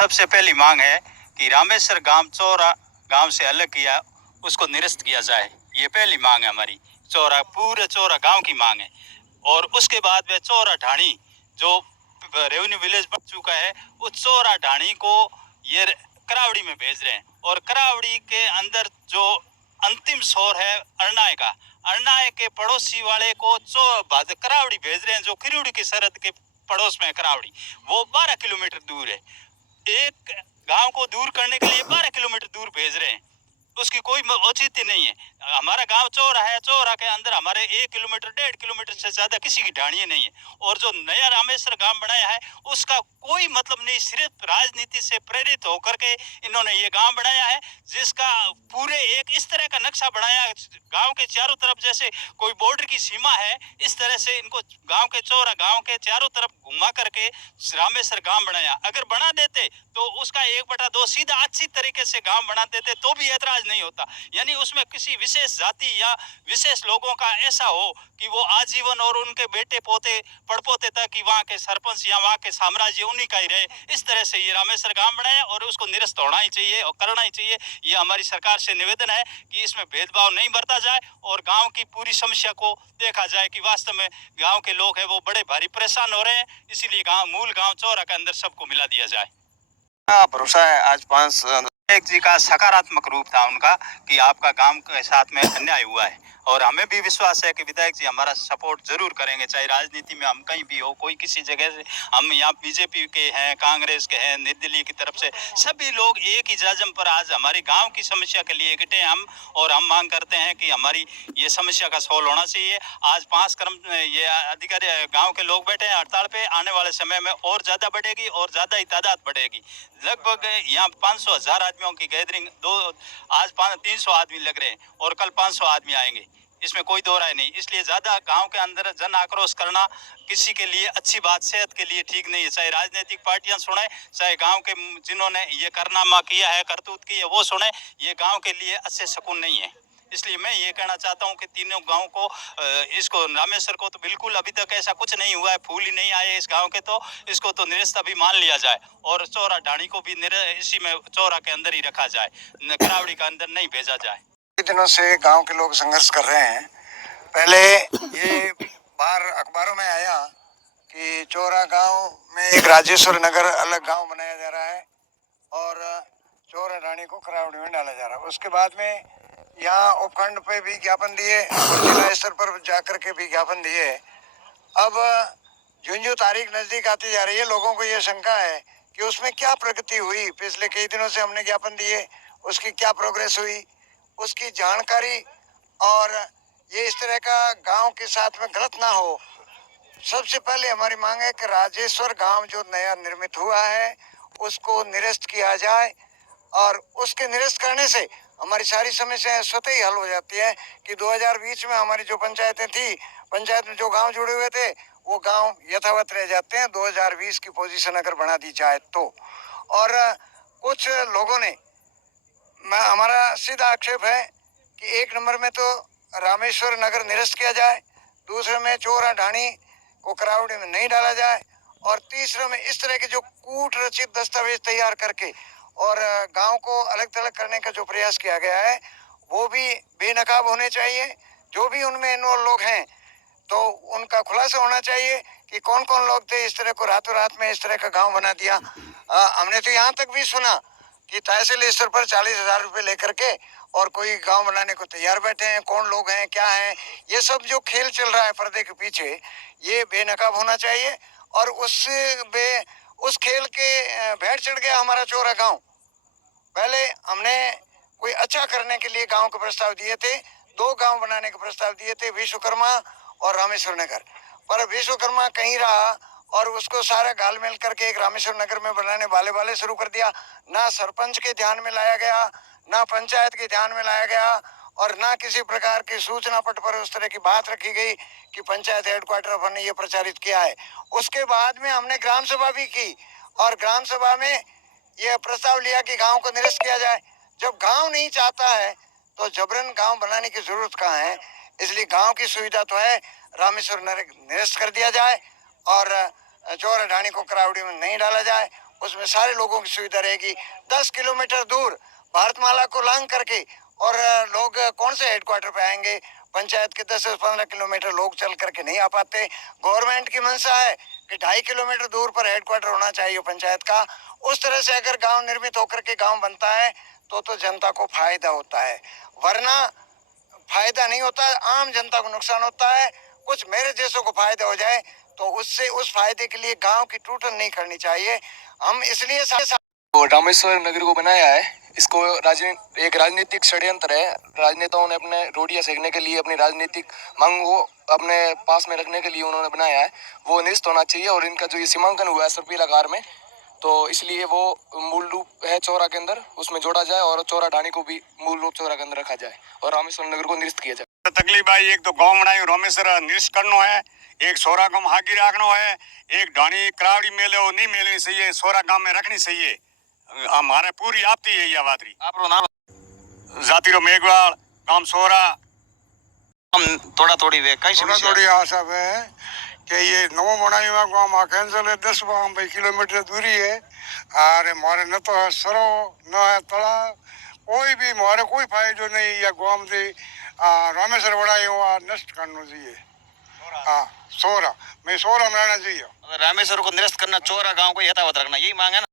सबसे पहली मांग है कि रामेश्वर गांव चौरा गांव से अलग किया, उसको निरस्त किया जाए। ये पहली मांग है हमारी, चौरा पूरे चौरा गांव की मांग है। और उसके बाद में चौरा ढाणी जो रेवेन्यू विलेज बन चुका है, उस चौरा ढाणी को ये करावड़ी में भेज रहे हैं। और करावड़ी के अंदर जो अंतिम शोर है अरनाए का, अरनाए के पड़ोसी वाले को करावड़ी भेज रहे हैं, जो किरूड़ी की सरहद के पड़ोस में है करावड़ी, वो 12 किलोमीटर दूर है। एक गांव को दूर करने के लिए 12 किलोमीटर दूर भेज रहे हैं, उसकी कोई औचित्य नहीं है। हमारा गांव चौरा है, चौरा के अंदर हमारे 1 किलोमीटर 1.5 किलोमीटर से ज्यादा किसी की ढाणी नहीं है। और जो नया रामेश्वर गांव बनाया है उसका कोई मतलब नहीं, सिर्फ राजनीति से प्रेरित होकर के इन्होंने ये गांव बनाया है, जिसका पूरे एक इस तरह का नक्शा बनाया गांव के चारों तरफ, जैसे कोई बॉर्डर की सीमा है, इस तरह से इनको गांव के चौरा गांव के चारों तरफ घुमा करके रामेश्वर गांव बनाया। अगर बना देते तो उसका 1/2 सीधा अच्छी तरीके से गांव बना देते तो भी ऐतराज नहीं होता। यानी उसमें किसी विशेष जाति या विशेष लोगों का ऐसा हो कि वो आजीवन और उनके बेटे पोते पड़पोते तक कि वहाँ के सरपंच या वहाँ के साम्राज्य उन्हीं का ही रहे, इस तरह से ये रामेश्वर गांव बनाया और उसको निरस्त होना ही चाहिए और करना ही चाहिए। ये हमारी सरकार से निवेदन है कि इसमें भेदभाव नहीं बरता जाए और गांव की पूरी समस्या को देखा जाए कि वास्तव में गांव के लोग हैं वो बड़े भारी परेशान हो रहे हैं, इसीलिए मूल गांव चौरा के अंदर सबको मिला दिया जाए। भरोसा है आज 5 एक जी का सकारात्मक रूप था उनका कि आपका गांव के साथ में अन्याय हुआ है, और हमें भी विश्वास है कि विधायक जी हमारा सपोर्ट जरूर करेंगे, चाहे राजनीति में हम कहीं भी हो, कोई किसी जगह से। हम यहाँ बीजेपी के हैं, कांग्रेस के हैं, निर्दलीय की तरफ से सभी लोग एक ही जाजम पर आज हमारे गांव की समस्या के लिए इकट्ठे हैं हम, और हम मांग करते हैं कि हमारी ये समस्या का सोल्व होना चाहिए। आज 5 ये अधिकारी गाँव के लोग बैठे हैं हड़ताल पे, आने वाले समय में और ज्यादा बढ़ेगी और ज्यादा ही तादाद बढ़ेगी। लगभग यहाँ 500,000 आदमियों की गैदरिंग, आज 300 आदमी लग रहे हैं और कल 500 आदमी आएंगे, इसमें कोई दो राय नहीं। इसलिए ज्यादा गांव के अंदर जन आक्रोश करना किसी के लिए अच्छी बात, सेहत के लिए ठीक नहीं है। चाहे राजनीतिक पार्टियां सुने, चाहे गांव के जिन्होंने ये कारनामा किया है, करतूत की है, वो सुने, ये गांव के लिए अच्छे सुकून नहीं है। इसलिए मैं ये कहना चाहता हूँ कि तीनों गांव को, इसको रामेश्वर को तो बिल्कुल अभी तक ऐसा कुछ नहीं हुआ है, फूल ही नहीं आए इस गांव के, तो इसको तो निरस्त अभी मान लिया जाए और चौरा ढाणी को भी इसी में चौरा के अंदर ही रखा जाए, करावड़ी का अंदर नहीं भेजा जाए। दिनों से गांव के लोग संघर्ष कर रहे हैं। पहले ये बार अखबारों में आया कि चौरा गांव में एक राजेश्वर नगर अलग गांव बनाया जा रहा है और चौरा ढाणी को करावड़ी में डाला जा रहा है। उसके बाद में यहाँ उपखंड पे भी ज्ञापन दिए और जिला स्तर पर जाकर के भी ज्ञापन दिए। अब जो तारीख नजदीक आती जा रही है, लोगों को ये शंका है कि उसमें क्या प्रगति हुई। पिछले कई दिनों से हमने ज्ञापन दिए, उसकी क्या प्रोग्रेस हुई, उसकी जानकारी, और ये इस तरह का गांव के साथ में गलत ना हो। सबसे पहले हमारी मांग है कि राजेश्वर गांव जो नया निर्मित हुआ है उसको निरस्त किया जाए, और उसके निरस्त करने से हमारी सारी समस्याएं स्वतः ही हल हो जाती है। कि 2020 में हमारी जो पंचायतें थी, पंचायत में जो गांव जुड़े हुए थे, वो गांव यथावत रह जाते हैं 2020 की पोजीशन अगर बना दी जाए तो। और कुछ लोगों ने, हमारा सीधा आक्षेप है कि 1 नंबर में तो रामेश्वर नगर निरस्त किया जाए, दूसरे में चौरा ढाणी को करावड़ी में नहीं डाला जाए, और तीसरे में इस तरह के जो कूट रचित दस्तावेज तैयार करके और गांव को अलग थलग करने का जो प्रयास किया गया है वो भी बेनकाब होने चाहिए। जो भी उनमें इन्वॉल्व लोग हैं तो उनका खुलासा होना चाहिए कि कौन कौन लोग थे इस तरह को रातों रात में इस तरह का गांव बना दिया। हमने तो यहाँ तक भी सुना कि तहसील स्तर पर 40,000 रुपये लेकर के और कोई गांव बनाने को तैयार बैठे हैं। कौन लोग हैं, क्या हैं, ये सब जो खेल चल रहा है पर्दे के पीछे, ये बेनकाब होना चाहिए। और उस खेल के भेंट चढ़ गया हमारा चौरा गांव। पहले हमने कोई अच्छा करने के लिए गांव के प्रस्ताव दिए थे, 2 गांव बनाने के प्रस्ताव दिए थे, विश्वकर्मा और रामेश्वर नगर, पर विश्वकर्मा कहीं रहा और उसको सारा घालमेल करके एक रामेश्वर नगर में बनाने वाले शुरू कर दिया। ना सरपंच के ध्यान में लाया गया, ना पंचायत के ध्यान में लाया गया, और ना किसी प्रकार की सूचना पट पर उस तरह की बात रखी गई कि पंचायत हेडक्वार्टर पर ने ये प्रचारित किया है। उसके बाद में हमने ग्राम सभा भी की और ग्राम सभा में यह प्रस्ताव लिया कि गांव को निरस्त किया जाए। जब गांव नहीं चाहता है तो जबरन गांव बनाने की जरूरत कहाँ है। इसलिए गांव की सुविधा तो है, रामेश्वर निरस्त कर दिया जाए और चौरा ढाणी को करावड़ी में नहीं डाला जाए। उसमें सारे लोगों की सुविधा रहेगी। 10 किलोमीटर दूर भारतमाला को लांग करके और लोग कौन से हेडक्वार्टर पे आएंगे? पंचायत के 10 से 15 किलोमीटर लोग चल करके नहीं आ पाते। गवर्नमेंट की मंशा है कि 2.5 किलोमीटर दूर पर हेडक्वार्टर होना चाहिए पंचायत का। उस तरह से अगर गांव निर्मित होकर के गांव बनता है तो जनता को फायदा होता है, वरना फायदा नहीं होता है, आम जनता को नुकसान होता है। कुछ मेरे जैसों को फायदा हो जाए तो उससे उस फायदे के लिए गांव की टूटन नहीं करनी चाहिए। हम इसलिए तो रामेश्वर नगर को बनाया है, इसको एक राजनीतिक षड्यंत्र है। राजनेताओं ने अपने रोटियां सेकने के लिए, अपनी राजनीतिक मांग को अपने पास में रखने के लिए उन्होंने बनाया है। वो निरस्त होना चाहिए। और इनका जो ये सीमांकन हुआ है सर्पिलाकार में, तो इसलिए वो मूल रूप है चौरा के अंदर, उसमें जोड़ा जाए और चौरा ढाणी को भी मूल रूप चौरा के अंदर रखा जाए और रामेश्वर नगर को निरस्त किया जाए। तकलीफ आई, एक तो गांव बनाई रामेश्वर निरस्त करनो है, एक सोरा गांव हाकी रखनो है, एक ढाणी करावड़ी मेले वो नहीं मेलनी चाहिए, सोरा गांव में रखनी चाहिए। हमारे पूरी आपती है ये बात रही। आप नाम जाति रो मेघवाल गांव सोरा। हम थोड़ा थोड़ी वे कई थोड़ा थोड़ी आशा है कि ये नवो बनाई हुआ गाँव में कैंसल है 10 किलोमीटर दूरी है। और मारे न तो है सरो न है तला, कोई भी मारे कोई फायदो नहीं। या गाँव से रामेश्वर बनाई हुआ नष्ट करना चाहिए। हाँ सोरा में सोरा में रहना चाहिए। रामेश्वर को निरस्त करना, चौरा गांव को यथावत रखना, यही मांग है ना।